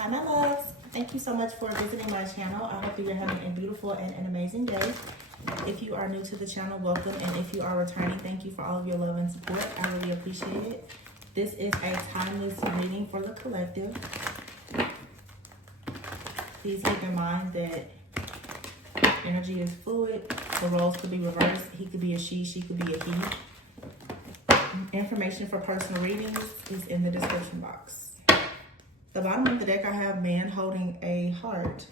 Hi my loves, thank you so much for visiting my channel. I hope that you're having a beautiful and an amazing day. If you are new to the channel, welcome, and if you are returning, thank you for all of your love and support. I really appreciate it. This is a timeless reading for the collective. Please keep in mind that energy is fluid. The roles could be reversed. He could be a she could be a he. Information for personal readings is in the description box. The bottom of the deck, I have man holding a heart.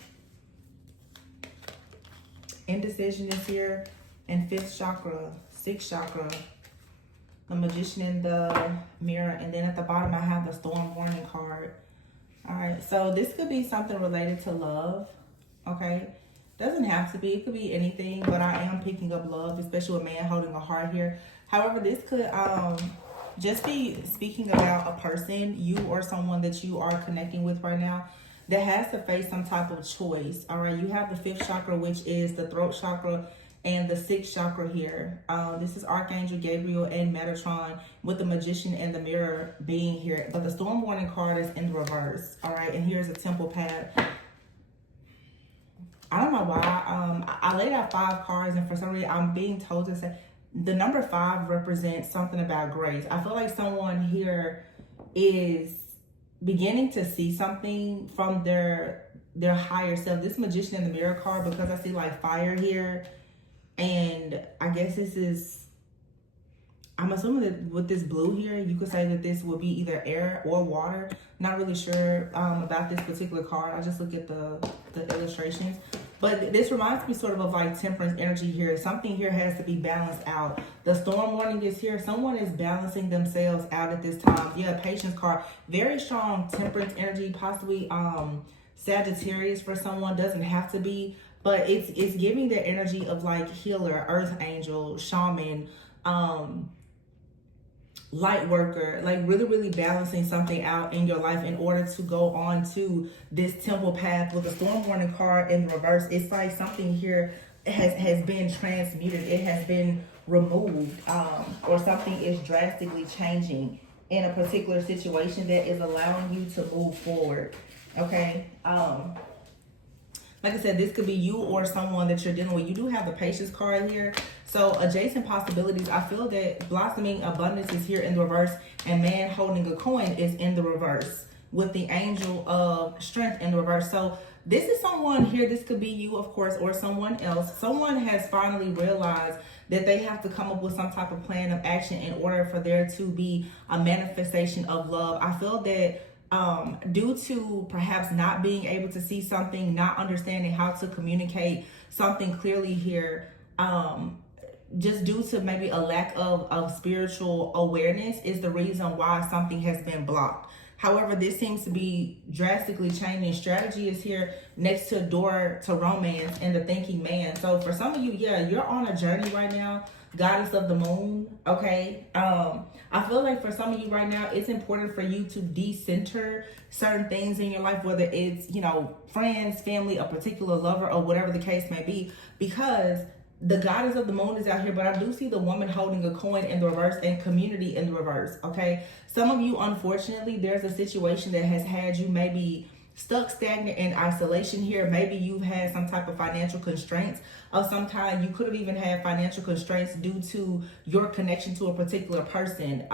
Indecision is here, and 5th chakra, 6th chakra, the magician in the mirror, and then at the bottom I have the storm warning card. All right, so this could be something related to love, okay? Doesn't have to be, it could be anything, but I am picking up love, especially with man holding a heart here. However, this could just be speaking about a person, you or someone that you are connecting with right now, that has to face some type of choice. All right, you have the 5th chakra, which is the throat chakra, and the 6th chakra here. This is Archangel Gabriel and Metatron, with the magician and the mirror being here. But the storm warning card is in the reverse. All right, and here's a temple pad. I don't know why. I laid out 5 cards, and for some reason I'm being told to say the number 5 represents something about grace. I feel like someone here is beginning to see something from their higher self. This magician in the mirror card, because I see like fire here, and I guess this is, I'm assuming that with this blue here, you could say that this will be either air or water. Not really sure about this particular card. I just look at the illustrations. But this reminds me sort of like temperance energy here. Something here has to be balanced out. The storm warning is here. Someone is balancing themselves out at this time. Yeah, patience card. Very strong temperance energy, possibly Sagittarius for someone. Doesn't have to be. But it's giving the energy of like healer, earth angel, shaman, light worker, like really balancing something out in your life in order to go on to this temple path. With the storm warning card in the reverse, it's like something here has been transmuted, it has been removed, or something is drastically changing in a particular situation that is allowing you to move forward. Okay, like I said, this could be you or someone that you're dealing with. You do have the patience card here. So adjacent possibilities, I feel that blossoming abundance is here in the reverse, and man holding a coin is in the reverse, with the angel of strength in the reverse. So this is someone here, this could be you, of course, or someone else. Someone has finally realized that they have to come up with some type of plan of action in order for there to be a manifestation of love. I feel that due to perhaps not being able to see something, not understanding how to communicate something clearly here, just due to maybe a lack of spiritual awareness is the reason why something has been blocked. However, this seems to be drastically changing. Strategy is here next to door to romance and the thinking man. So for some of you, yeah, you're on a journey right now. Goddess of the moon, okay? I feel like for some of you right now, it's important for you to decenter certain things in your life, whether it's, you know, friends, family, a particular lover, or whatever the case may be, because the goddess of the moon is out here, but I do see the woman holding a coin in the reverse and community in the reverse, okay? Some of you, unfortunately, there's a situation that has had you maybe stuck stagnant in isolation here. Maybe you've had some type of financial constraints of some kind. You could have even had financial constraints due to your connection to a particular person.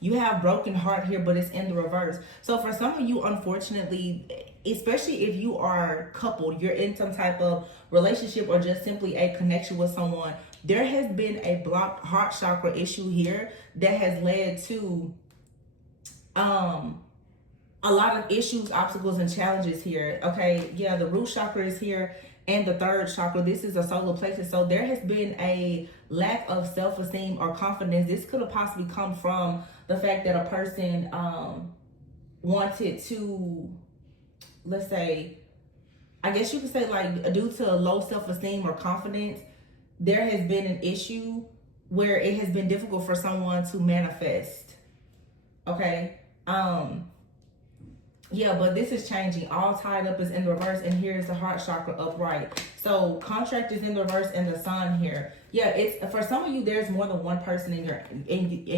You have broken heart here, but it's in the reverse. So for some of you, unfortunately, especially if you are coupled, you're in some type of relationship or just simply a connection with someone, there has been a blocked heart chakra issue here that has led to a lot of issues, obstacles, and challenges here. Okay, yeah, the root chakra is here and the 3rd chakra. This is a solar plexus. So there has been a lack of self-esteem or confidence. This could have possibly come from the fact that a person wanted to, let's say, I guess you could say, like, due to low self-esteem or confidence, there has been an issue where it has been difficult for someone to manifest. Okay, Yeah, but this is changing. All tied up is in the reverse, and here is the heart chakra upright. So contract is in the reverse, and the sun here. Yeah, it's for some of you. There's more than one person in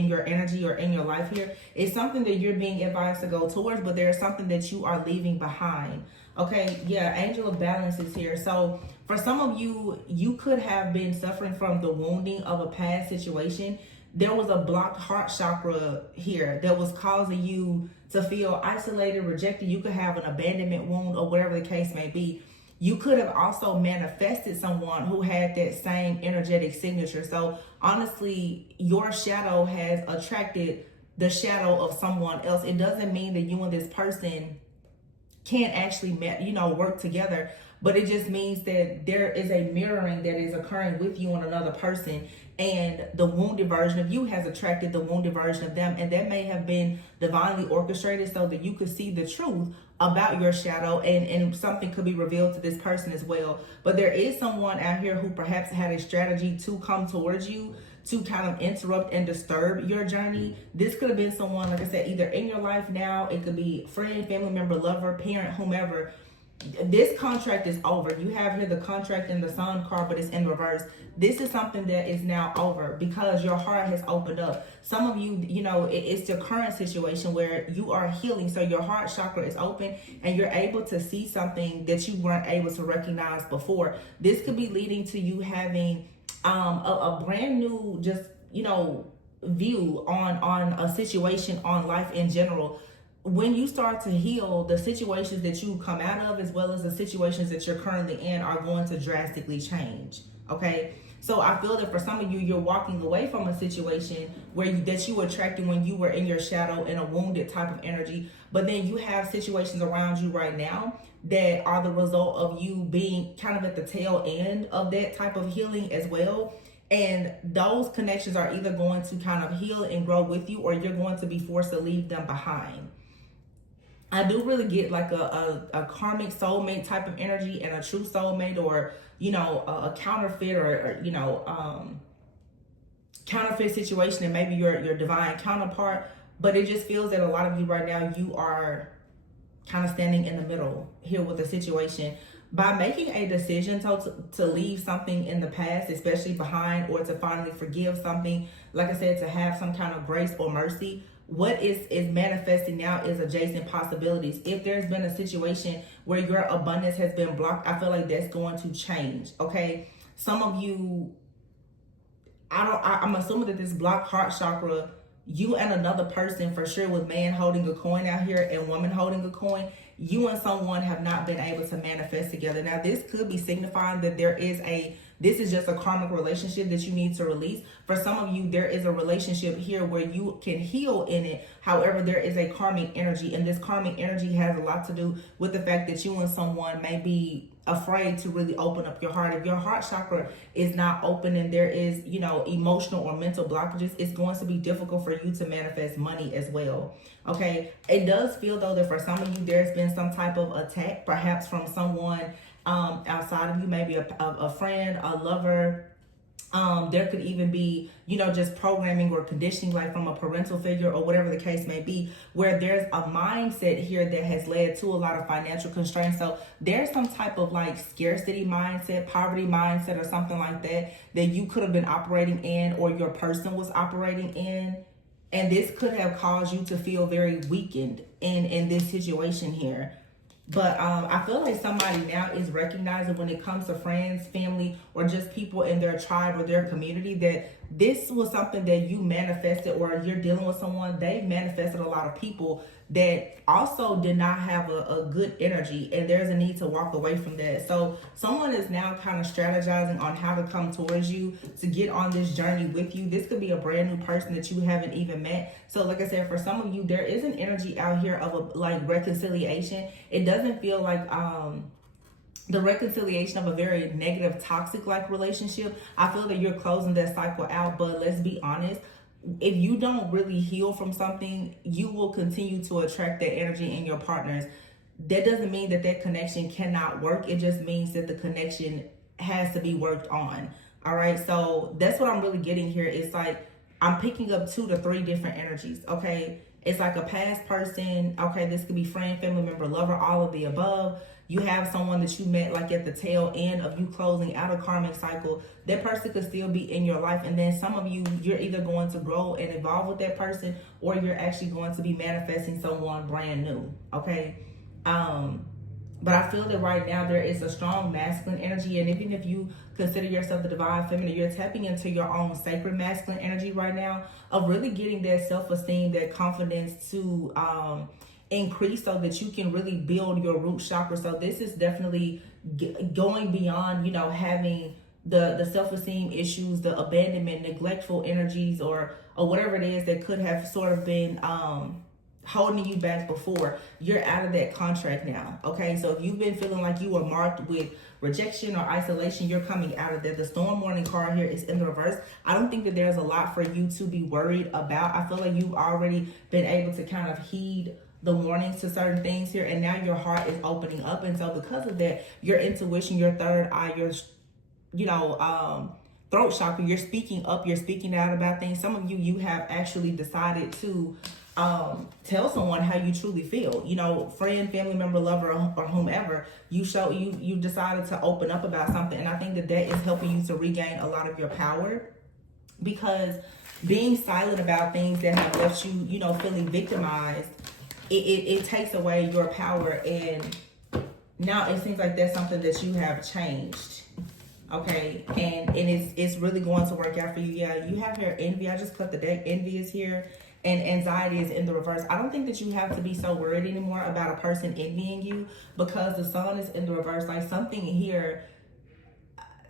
your energy or in your life here. It's something that you're being advised to go towards, but there's something that you are leaving behind. Okay, yeah, angel of balance is here. So for some of you, you could have been suffering from the wounding of a past situation. There was a blocked heart chakra here that was causing you to feel isolated, rejected. You could have an abandonment wound or whatever the case may be. You could have also manifested someone who had that same energetic signature. So honestly, your shadow has attracted the shadow of someone else. It doesn't mean that you and this person can't actually work together, but it just means that there is a mirroring that is occurring with you and another person, and the wounded version of you has attracted the wounded version of them, and that may have been divinely orchestrated so that you could see the truth about your shadow, and something could be revealed to this person as well. But there is someone out here who perhaps had a strategy to come towards you to kind of interrupt and disturb your journey. This could have been someone, like I said, either in your life now. It could be friend, family member, lover, parent, whomever. This contract is over. You have here the contract and the sun card, but it's in reverse. This is something that is now over because your heart has opened up. Some of you, it's the current situation where you are healing. So your heart chakra is open and you're able to see something that you weren't able to recognize before. This could be leading to you having a brand new view on a situation, on life in general. When you start to heal, the situations that you come out of as well as the situations that you're currently in are going to drastically change. Okay, so I feel that for some of you, you're walking away from a situation that you attracted when you were in your shadow in a wounded type of energy, but then you have situations around you right now that are the result of you being kind of at the tail end of that type of healing as well. And those connections are either going to kind of heal and grow with you, or you're going to be forced to leave them behind. I do really get like a karmic soulmate type of energy and a true soulmate, or a counterfeit, or counterfeit situation, and maybe your divine counterpart. But it just feels that a lot of you right now, you are kind of standing in the middle here with the situation. By making a decision to leave something in the past, especially behind, or to finally forgive something, like I said, to have some kind of grace or mercy, what is manifesting now is adjacent possibilities. If there's been a situation where your abundance has been blocked, I feel like that's going to change. Okay, some of you, I'm assuming that this blocked heart chakra, you and another person for sure, with man holding a coin out here and woman holding a coin, you and someone have not been able to manifest together. Now, this could be signifying that this is just a karmic relationship that you need to release. For some of you, there is a relationship here where you can heal in it. However, there is a karmic energy, and this karmic energy has a lot to do with the fact that you and someone may be afraid to really open up your heart. If your heart chakra is not open and there is, emotional or mental blockages, it's going to be difficult for you to manifest money as well. Okay, it does feel though that for some of you, there's been some type of attack, perhaps from someone outside of you, maybe a friend, a lover. There could even be, just programming or conditioning, like from a parental figure or whatever the case may be, where there's a mindset here that has led to a lot of financial constraints. So there's some type of like scarcity mindset, poverty mindset, or something like that you could have been operating in, or your person was operating in. And this could have caused you to feel very weakened in this situation here. But I feel like somebody now is recognizing, when it comes to friends, family, or just people in their tribe or their community, that this was something that you manifested, or you're dealing with someone, they manifested a lot of people that also did not have a good energy, and there's a need to walk away from that. So someone is now kind of strategizing on how to come towards you to get on this journey with you. This could be a brand new person that you haven't even met. So like I said, for some of you, there is an energy out here of like reconciliation. It doesn't feel like the reconciliation of a very negative, toxic like relationship. I feel that you're closing that cycle out, but let's be honest, if you don't really heal from something, you will continue to attract that energy in your partners. That doesn't mean that connection cannot work. It just means that the connection has to be worked on. All right, so that's what I'm really getting here. It's like I'm picking up 2 to 3 different energies, okay? It's like a past person. Okay, this could be friend, family member, lover, all of the above. You have someone that you met like at the tail end of you closing out a karmic cycle. That person could still be in your life. And then some of you, you're either going to grow and evolve with that person, or you're actually going to be manifesting someone brand new. Okay. But I feel that right now there is a strong masculine energy. And even if you consider yourself the divine feminine, you're tapping into your own sacred masculine energy right now of really getting that self-esteem, that confidence to increase so that you can really build your root chakra. So this is definitely going beyond, you know, having the self-esteem issues, the abandonment, neglectful energies, or whatever it is that could have sort of been holding you back before. You're out of that contract now. Okay, so if you've been feeling like you were marked with rejection or isolation, you're coming out of that. The storm warning card here is in the reverse. I don't think that there's a lot for you to be worried about. I feel like you've already been able to kind of heed the warnings to certain things here, and now your heart is opening up. And so because of that, your intuition, your third eye, your throat chakra, you're speaking up, you're speaking out about things. Some of you have actually decided to tell someone how you truly feel, you know, friend, family member, lover, or whomever. You decided to open up about something. And I think that is helping you to regain a lot of your power, because being silent about things that have left you, you know, feeling victimized, it takes away your power. And now it seems like that's something that you have changed. Okay, and it's really going to work out for you. Yeah, you have here envy. I just cut the deck. Envy is here, and anxiety is in the reverse. I don't think that you have to be so worried anymore about a person envying you, because the sun is in the reverse. Like something here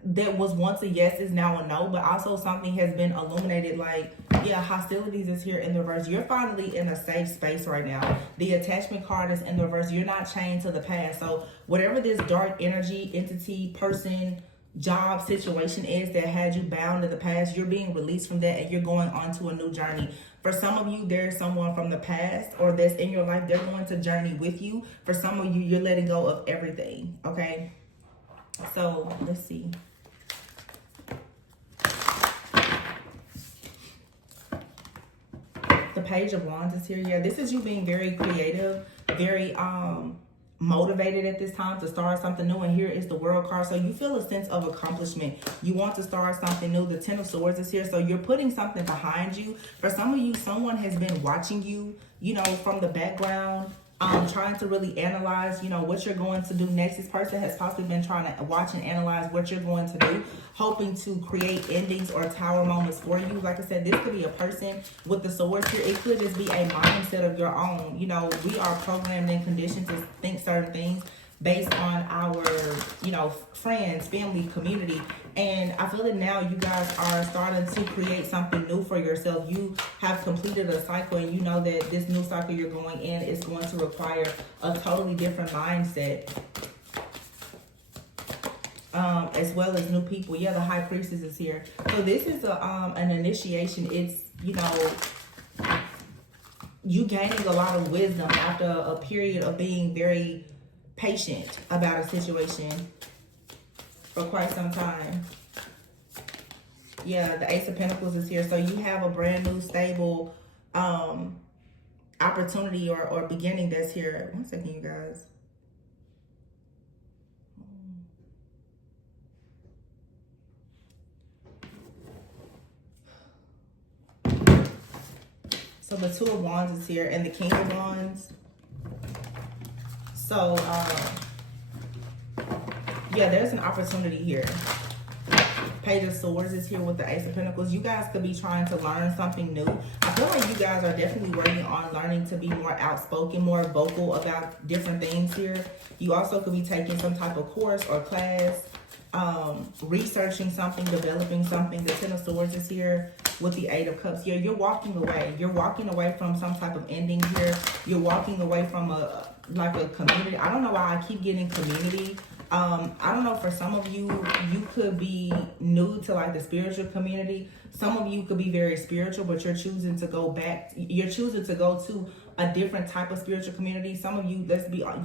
that was once a yes is now a no, but also something has been illuminated. Like, yeah, hostilities is here in the reverse. You're finally in a safe space right now. The attachment card is in the reverse. You're not chained to the past. So whatever this dark energy, entity, person, job, situation is that had you bound in the past, you're being released from that, and you're going on to a new journey. For some of you, there's someone from the past or that's in your life. They're going to journey with you. For some of you, you're letting go of everything. Okay, so let's see. The Page of Wands is here. Yeah, this is you being very creative, very motivated at this time to start something new. And here is the World card. So you feel a sense of accomplishment. You want to start something new. The Ten of Swords is here. So you're putting something behind you. For some of you, someone has been watching you, you know, from the background, trying to really analyze, you know, what you're going to do next. This person has possibly been trying to watch and analyze what you're going to do, hoping to create endings or tower moments for you. Like I said, this could be a person with the swords here. It could just be a mindset of your own. You know, we are programmed and conditioned to think certain things based on our, you know, friends, family, community. And I feel that now you guys are starting to create something new for yourself. You have completed a cycle, and you know that this new cycle you're going in is going to require a totally different mindset, as well as new people. Yeah, the High Priestess is here. So this is an initiation. It's, you know, you gaining a lot of wisdom after a period of being very patient about a situation for quite some time. Yeah, the Ace of Pentacles is here. So you have a brand new stable opportunity or beginning that's here. One second, you guys. So the Two of Wands is here, and the King of Wands. So, yeah, there's an opportunity here. Page of Swords is here with the Ace of Pentacles. You guys could be trying to learn something new. I feel like you guys are definitely working on learning to be more outspoken, more vocal about different things here. You also could be taking some type of course or class, researching something, developing something. The Ten of Swords is here with the Eight of Cups. Here, you're walking away. You're walking away from some type of ending here. You're walking away from a community. I don't know why I keep getting community. I don't know, for some of you, you could be new to like the spiritual community. Some of you could be very spiritual, but you're choosing to go back. You're choosing to go to a different type of spiritual community. Some of you,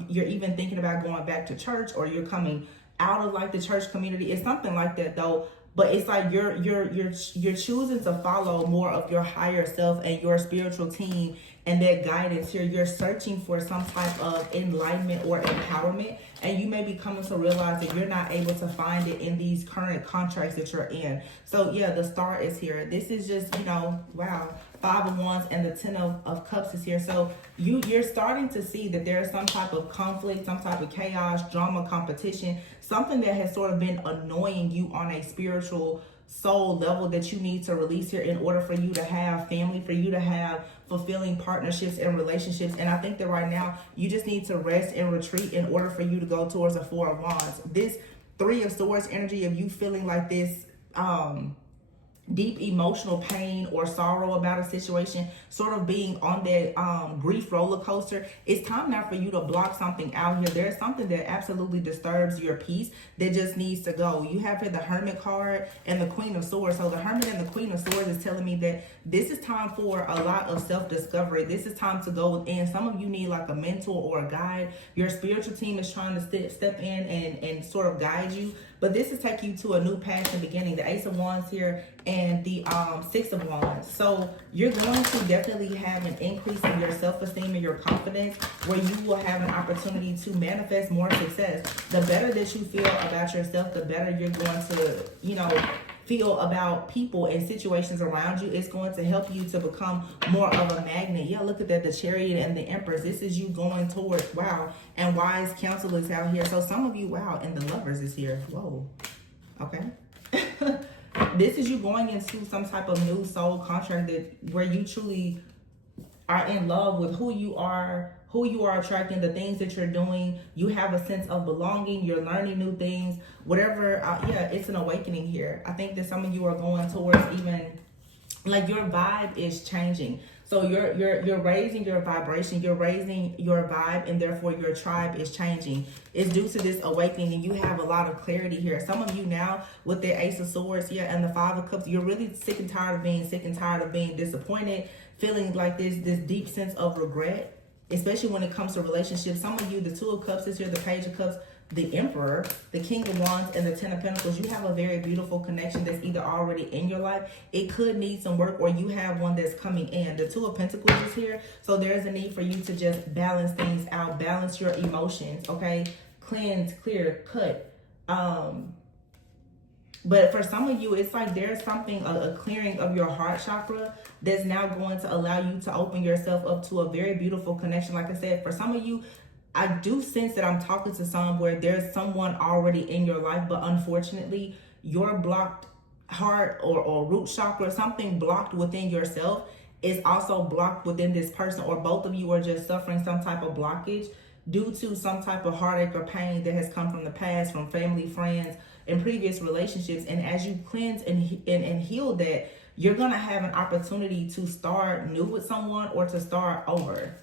you're even thinking about going back to church, or you're coming out of like the church community. It's something like that though. But it's like you're choosing to follow more of your higher self and your spiritual team and that guidance here. You're searching for some type of enlightenment or empowerment, and you may be coming to realize that you're not able to find it in these current contracts that you're in. So yeah, the Star is here. This is just, you know, wow. 5 of Wands and the 10 of Cups is here. So you're starting to see that there's some type of conflict, some type of chaos, drama, competition, something that has sort of been annoying you on a spiritual soul level that you need to release here in order for you to have family, for you to have fulfilling partnerships and relationships. And I think that right now you just need to rest and retreat in order for you to go towards a 4 of Wands. This 3 of Swords energy of you feeling like this deep emotional pain or sorrow about a situation, sort of being on that grief roller coaster. It's time now for you to block something out here. There's something that absolutely disturbs your peace that just needs to go. You have here the Hermit card and the Queen of Swords. So the Hermit and the Queen of Swords is telling me that this is time for a lot of self-discovery. This is time to go within. Some of you need like a mentor or a guide. Your spiritual team is trying to step in and sort of guide you. But this is taking you to a new path and beginning. The Ace of Wands here and the 6 of Wands. So you're going to definitely have an increase in your self-esteem and your confidence, where you will have an opportunity to manifest more success. The better that you feel about yourself, the better you're going to, you know, feel about people and situations around you. It's going to help you to become more of a magnet. Yeah, look at that, the Chariot and the Empress. This is you going towards, wow, and wise counsel is out here. So some of you, wow, and the Lovers is here. Whoa, okay. This is you going into some type of new soul contract that where you truly are in love with who you are attracting, the things that you're doing. You have a sense of belonging. You're learning new things. Whatever, yeah, it's an awakening here. I think that some of you are going towards even like your vibe is changing. So you're raising your vibration, you're raising your vibe, and therefore your tribe is changing. It's due to this awakening, and you have a lot of clarity here. Some of you now with the Ace of Swords, yeah, and the 5 of Cups, you're really sick and tired of being disappointed, feeling like this deep sense of regret, especially when it comes to relationships. Some of you, the 2 of Cups is here, the Page of Cups, the Emperor, the King of Wands, and the 10 of Pentacles. You have a very beautiful connection that's either already in your life. It could need some work, or you have one that's coming in. The 2 of Pentacles is here. So there's a need for you to just balance things out, balance your emotions, okay? Cleanse, clear, cut. But for some of you, it's like there's something, a clearing of your heart chakra that's now going to allow you to open yourself up to a very beautiful connection. Like I said, for some of you, I do sense that I'm talking to someone where there's someone already in your life, but unfortunately, your blocked heart or root chakra, something blocked within yourself, is also blocked within this person, or both of you are just suffering some type of blockage due to some type of heartache or pain that has come from the past, from family, friends, and previous relationships. And as you cleanse and heal that, you're going to have an opportunity to start new with someone or to start over.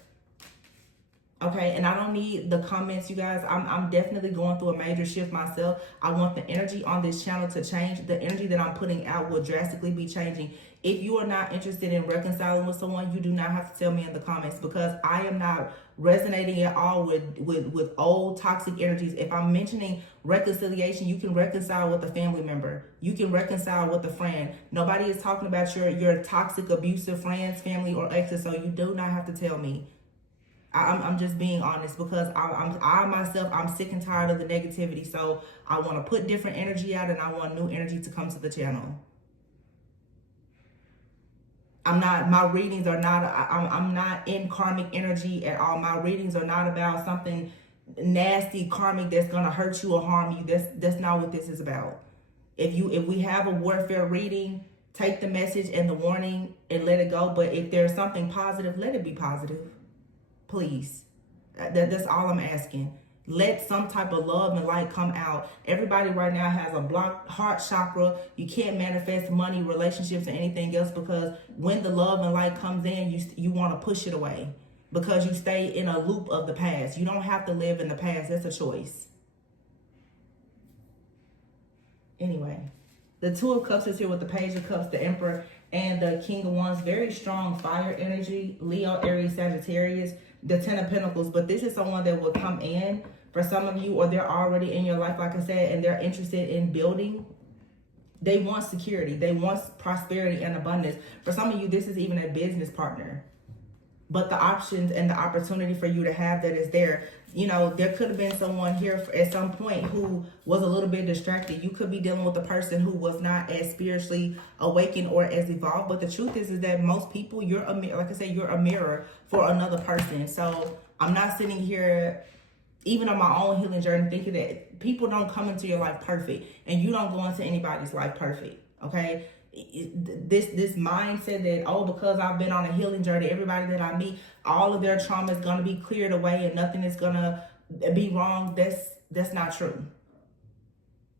Okay, and I don't need the comments, you guys. I'm definitely going through a major shift myself. I want the energy on this channel to change. The energy that I'm putting out will drastically be changing. If you are not interested in reconciling with someone, you do not have to tell me in the comments, because I am not resonating at all with old toxic energies. If I'm mentioning reconciliation, you can reconcile with a family member. You can reconcile with a friend. Nobody is talking about your toxic, abusive friends, family, or exes, so you do not have to tell me. I'm just being honest, because I myself, I'm sick and tired of the negativity. So I want to put different energy out, and I want new energy to come to the channel. My readings are not, I'm not in karmic energy at all. My readings are not about something nasty, karmic, that's going to hurt you or harm you. That's not what this is about. If we have a warfare reading, take the message and the warning and let it go. But if there's something positive, let it be positive. Please. That's all I'm asking. Let some type of love and light come out. Everybody right now has a blocked heart chakra. You can't manifest money, relationships, or anything else, because when the love and light comes in, you want to push it away because you stay in a loop of the past. You don't have to live in the past. That's a choice. Anyway, the 2 of Cups is here with the Page of Cups, the Emperor, and the King of Wands. Very strong fire energy. Leo, Aries, Sagittarius. The 10 of Pentacles. But this is someone that will come in for some of you, or they're already in your life, like I said, and they're interested in building. They want security. They want prosperity and abundance. For some of you, this is even a business partner. but the options and the opportunity for you to have that is there. You know, there could have been someone here at some point who was a little bit distracted. You could be dealing with a person who was not as spiritually awakened or as evolved. But the truth is that most people, you're a mirror. Like I said, you're a mirror for another person. So I'm not sitting here, even on my own healing journey, thinking that people don't come into your life perfect, and you don't go into anybody's life perfect. Okay. This mindset that, oh, because I've been on a healing journey, everybody that I meet, all of their trauma is going to be cleared away and nothing is going to be wrong. That's not true.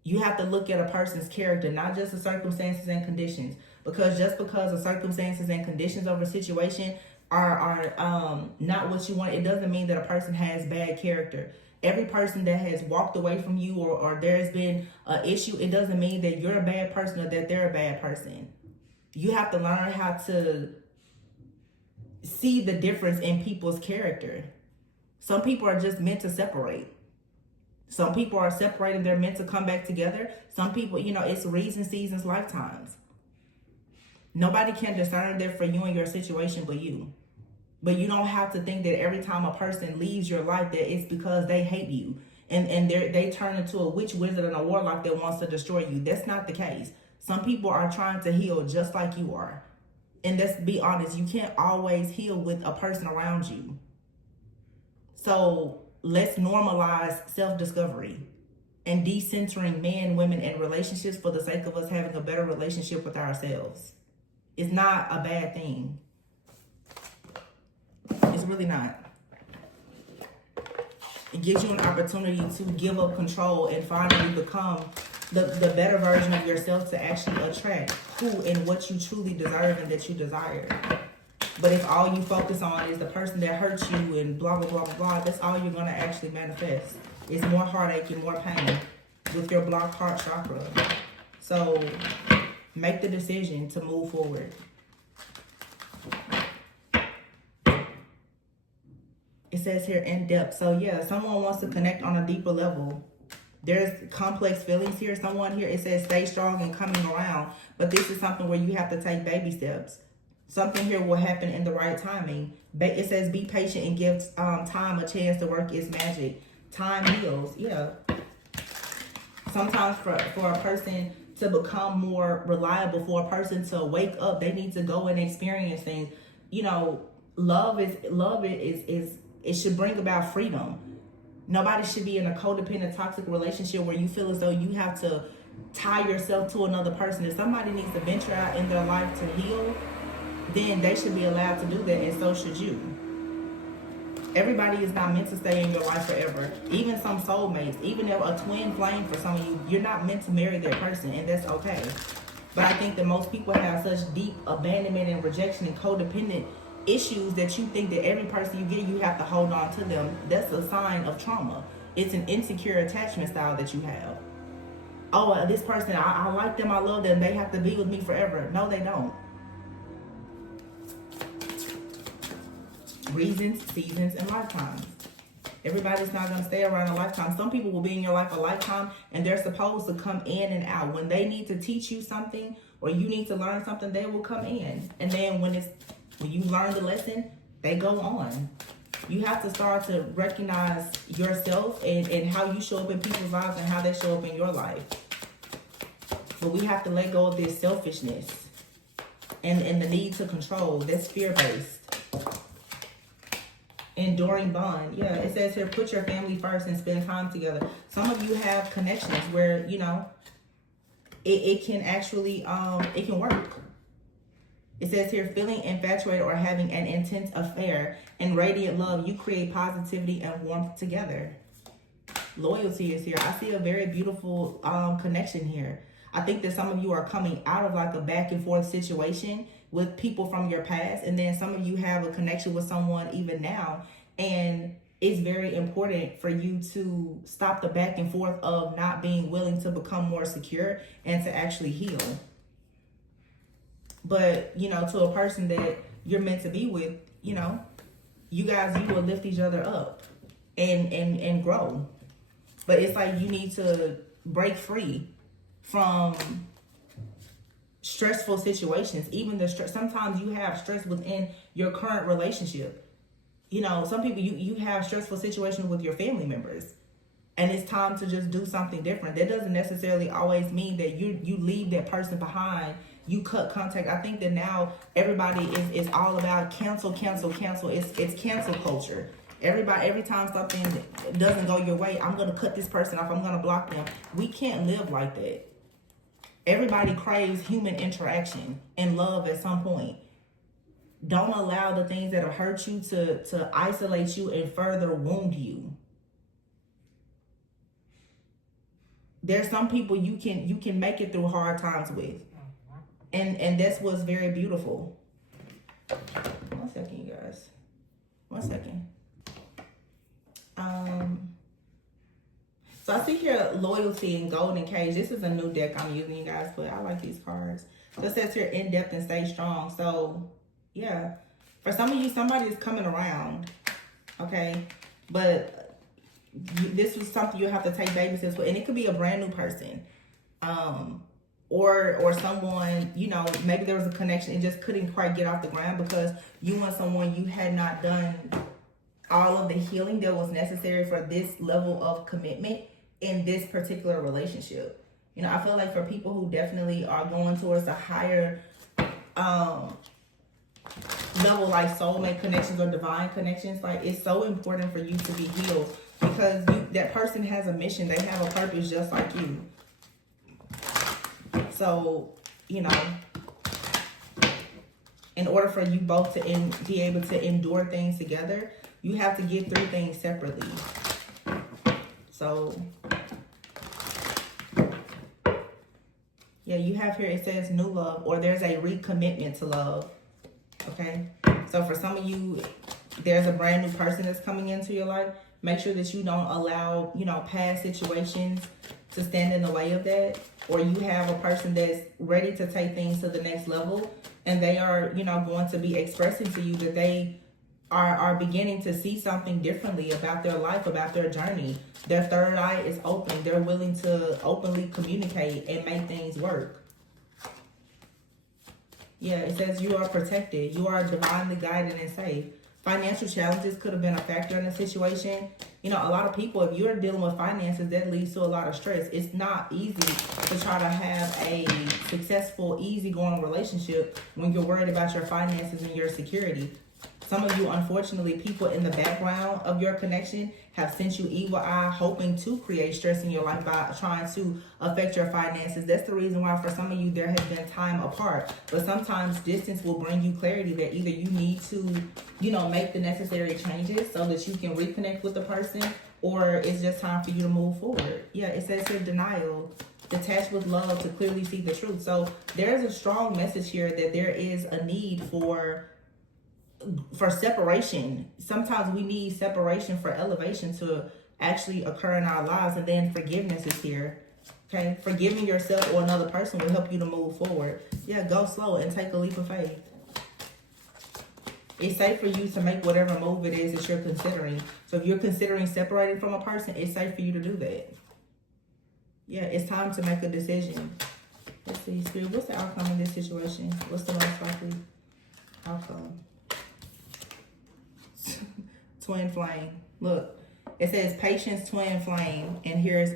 You have to look at a person's character, not just the circumstances and conditions, because just because the circumstances and conditions of a situation are not what you want, it doesn't mean that a person has bad character. Every person that has walked away from you, or there's been an issue, it doesn't mean that you're a bad person or that they're a bad person. You have to learn how to see the difference in people's character. Some people are just meant to separate. Some people are separated, they're meant to come back together. Some people, you know, it's reasons, seasons, lifetimes. Nobody can discern that for you and your situation but you. But you don't have to think that every time a person leaves your life that it's because they hate you and they turn into a witch, wizard, and a warlock that wants to destroy you. That's not the case. Some people are trying to heal just like you are. And let's be honest, you can't always heal with a person around you. So let's normalize self-discovery and decentering men, women, and relationships for the sake of us having a better relationship with ourselves. It's not a bad thing. It's really not. It gives you an opportunity to give up control and finally become the better version of yourself to actually attract who and what you truly deserve and that you desire. But if all you focus on is the person that hurts you and blah, blah, blah, blah, blah, that's all you're going to actually manifest. It's more heartache and more pain with your blocked heart chakra. So make the decision to move forward. It says here in depth. So yeah, someone wants to connect on a deeper level. There's complex feelings here. Someone here, it says stay strong and coming around. But this is something where you have to take baby steps. Something here will happen in the right timing. It says be patient and give time a chance to work its magic. Time heals. Yeah. Sometimes for a person to become more reliable, for a person to wake up, they need to go and experience things. You know, love is it should bring about freedom. Nobody should be in a codependent, toxic relationship where you feel as though you have to tie yourself to another person. If somebody needs to venture out in their life to heal, then they should be allowed to do that, and so should you. Everybody is not meant to stay in your life forever. Even some soulmates, even if a twin flame for some of you, you're not meant to marry that person, and that's okay. But I think that most people have such deep abandonment and rejection and codependent issues that you think that every person you get, you have to hold on to them. That's a sign of trauma. It's an insecure attachment style that you have. Oh, this person, I like them, I love them, they have to be with me forever. No, they don't. Reasons, seasons, and lifetimes. Everybody's not going to stay around a lifetime. Some people will be in your life a lifetime, and they're supposed to come in and out. When they need to teach you something or you need to learn something, they will come in. And then when you learn the lesson, they go on. You have to start to recognize yourself and how you show up in people's lives and how they show up in your life. But we have to let go of this selfishness and the need to control. That's fear-based. Enduring bond. Yeah, it says here, put your family first and spend time together. Some of you have connections where, you know, it can actually, it can work. It says here, feeling infatuated or having an intense affair and radiant love, you create positivity and warmth together. Loyalty is here. I see a very beautiful connection here. I think that some of you are coming out of like a back and forth situation with people from your past, and then some of you have a connection with someone even now, and it's very important for you to stop the back and forth of not being willing to become more secure and to actually heal. But, you know, to a person that you're meant to be with, you know, you will lift each other up and grow. But it's like you need to break free from stressful situations, even the stress. Sometimes you have stress within your current relationship. You know, some people, you have stressful situations with your family members, and it's time to just do something different. That doesn't necessarily always mean that you leave that person behind, you cut contact. I think that now everybody is all about cancel. It's cancel culture. Everybody, every time something doesn't go your way, I'm gonna cut this person off, I'm gonna block them. We can't live like that. Everybody craves human interaction and love at some point. Don't allow the things that will hurt you to isolate you and further wound you. There's some people you can make it through hard times with. And that's what's very beautiful. 1 second, you guys. 1 second. So I see here loyalty and golden cage. This is a new deck I'm using, you guys, but I like these cards. So it says here in depth and stay strong. So yeah, for some of you, somebody is coming around, okay? But this was something you have to take baby steps with, and it could be a brand new person, or someone, you know, maybe there was a connection, it just couldn't quite get off the ground because you want someone you had not done all of the healing that was necessary for this level of commitment in this particular relationship. You know, I feel like for people who definitely are going towards a higher level, like soulmate connections or divine connections, like it's so important for you to be healed because that person has a mission. They have a purpose just like you. So, you know, in order for you both to be able to endure things together, you have to get through things separately. So, yeah, you have here, it says new love, or there's a recommitment to love. Okay, so for some of you, there's a brand new person that's coming into your life. Make sure that you don't allow, you know, past situations to stand in the way of that. Or you have a person that's ready to take things to the next level, and they are, you know, going to be expressing to you that they are beginning to see something differently about their life, about their journey. Their third eye is open. They're willing to openly communicate and make things work. Yeah, it says you are protected. You are divinely guided and safe. Financial challenges could have been a factor in the situation. You know, a lot of people, if you're dealing with finances, that leads to a lot of stress. It's not easy to try to have a successful, easygoing relationship when you're worried about your finances and your security. Some of you, unfortunately, people in the background of your connection have sent you evil eye, hoping to create stress in your life by trying to affect your finances. That's the reason why for some of you, there has been time apart. But sometimes distance will bring you clarity that either you need to, you know, make the necessary changes so that you can reconnect with the person, or it's just time for you to move forward. Yeah, it says here denial, detached with love to clearly see the truth. So there's a strong message here that there is a need for separation. Sometimes we need separation for elevation to actually occur in our lives, and then forgiveness is here. Okay, forgiving yourself or another person will help you to move forward. Yeah, go slow and take a leap of faith. It's safe for you to make whatever move it is that you're considering. So if you're considering separating from a person, it's safe for you to do that. Yeah, it's time to make a decision. Let's see, Spirit, what's the outcome in this situation? What's the most likely outcome? Twin flame. Look, it says patience, twin flame, and here's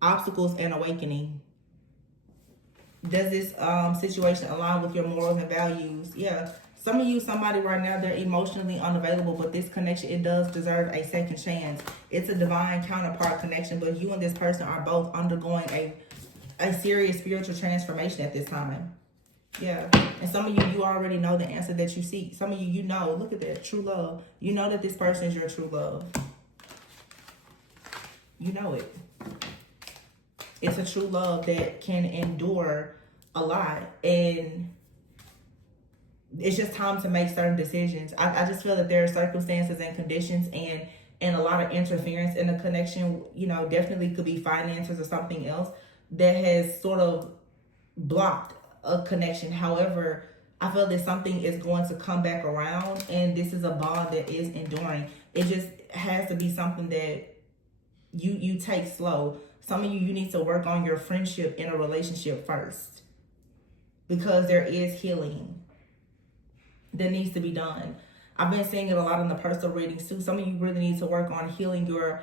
obstacles and awakening. Does this situation align with your morals and values? Yeah. Some of you, somebody right now, they're emotionally unavailable, but this connection, it does deserve a second chance. It's a divine counterpart connection, but you and this person are both undergoing a serious spiritual transformation at this time. Yeah, and some of you, you already know the answer that you seek. Some of you, you know, look at that, true love. You know that this person is your true love. You know it. It's a true love that can endure a lot. And it's just time to make certain decisions. I just feel that there are circumstances and conditions and a lot of interference in the connection, you know, definitely could be finances or something else that has sort of blocked a connection. However, I feel that something is going to come back around, and this is a bond that is enduring. It just has to be something that you take slow. Some of you need to work on your friendship in a relationship first. because there is healing that needs to be done. I've been seeing it a lot in the personal readings too. Some of you really need to work on healing your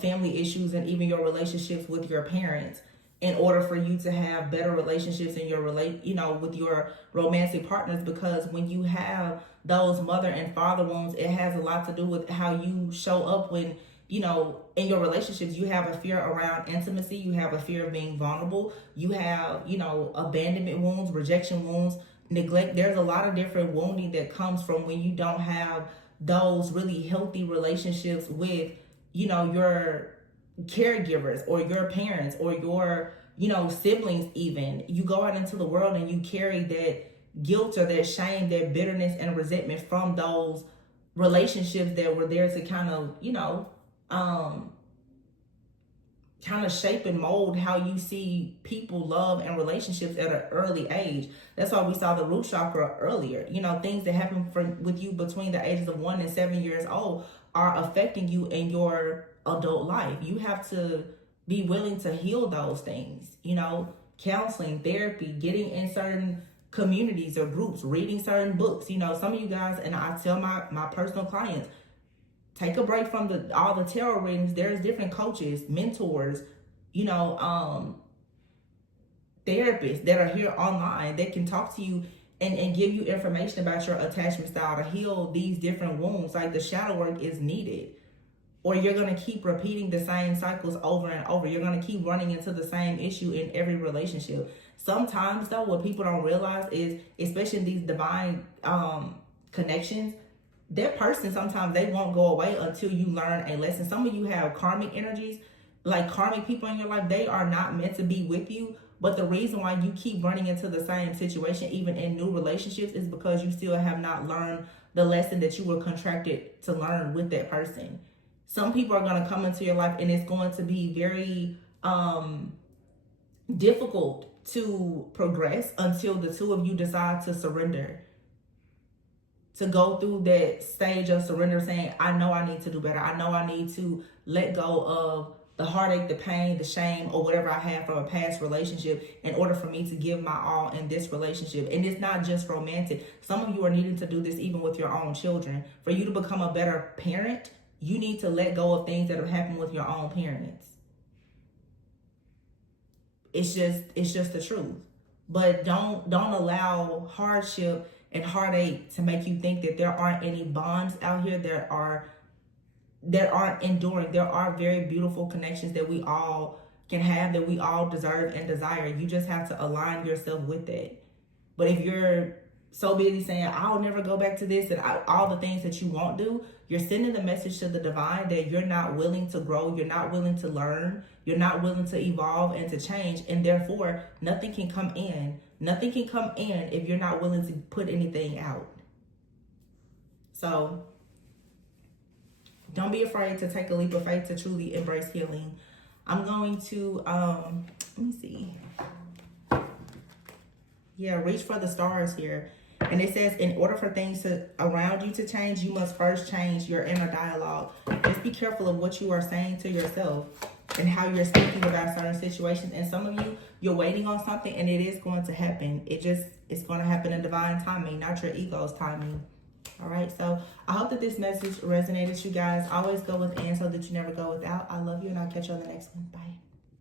family issues and even your relationships with your parents in order for you to have better relationships in your with your romantic partners, because when you have those mother and father wounds, it has a lot to do with how you show up when in your relationships. You have a fear around intimacy, you have a fear of being vulnerable, you have abandonment wounds, rejection wounds, neglect. There's a lot of different wounding that comes from when you don't have those really healthy relationships with your caregivers or your parents or your siblings. Even you go out into the world and you carry that guilt or that shame, that bitterness and resentment from those relationships that were there to kind of shape and mold how you see people, love, and relationships at an early age. That's why we saw the root chakra earlier. Things that happen with you between the ages of 1 and 7 years old are affecting you in your adult life. You have to be willing to heal those things. Counseling, therapy, getting in certain communities or groups, reading certain books. Some of you guys, and I tell my personal clients, take a break from all the tarot readings. There's different coaches, mentors, therapists that are here online that can talk to you and give you information about your attachment style to heal these different wounds. Like, the shadow work is needed, or you're going to keep repeating the same cycles over and over. You're going to keep running into the same issue in every relationship. Sometimes, though, what people don't realize is, especially in these divine connections, that person, sometimes they won't go away until you learn a lesson. Some of you have karmic energies, like karmic people in your life. They are not meant to be with you, but the reason why you keep running into the same situation, even in new relationships, is because you still have not learned the lesson that you were contracted to learn with that person. Some people are going to come into your life and it's going to be very difficult to progress until the two of you decide to surrender, to go through that stage of surrender, saying, I know I need to do better. I know I need to let go of the heartache, the pain, the shame, or whatever I had from a past relationship in order for me to give my all in this relationship. And it's not just romantic. Some of you are needing to do this even with your own children. For you to become a better parent, you need to let go of things that have happened with your own parents. It's just the truth. But don't allow hardship and heartache to make you think that there aren't any bonds out here that aren't enduring. There are very beautiful connections that we all can have, that we all deserve and desire. You just have to align yourself with that. But if you're so busy saying, I'll never go back to this, and all the things that you won't do, you're sending the message to the divine that you're not willing to grow, you're not willing to learn, you're not willing to evolve and to change, and therefore nothing can come in. Nothing can come in if you're not willing to put anything out. So don't be afraid to take a leap of faith to truly embrace healing. I'm going to, let me see. Yeah, reach for the stars here. And it says, in order for things around you to change, you must first change your inner dialogue. Just be careful of what you are saying to yourself and how you're speaking about certain situations. And some of you, you're waiting on something and it is going to happen. It's going to happen in divine timing, not your ego's timing. All right, so I hope that this message resonated, you guys. Always go within so that you never go without. I love you, and I'll catch you on the next one. Bye.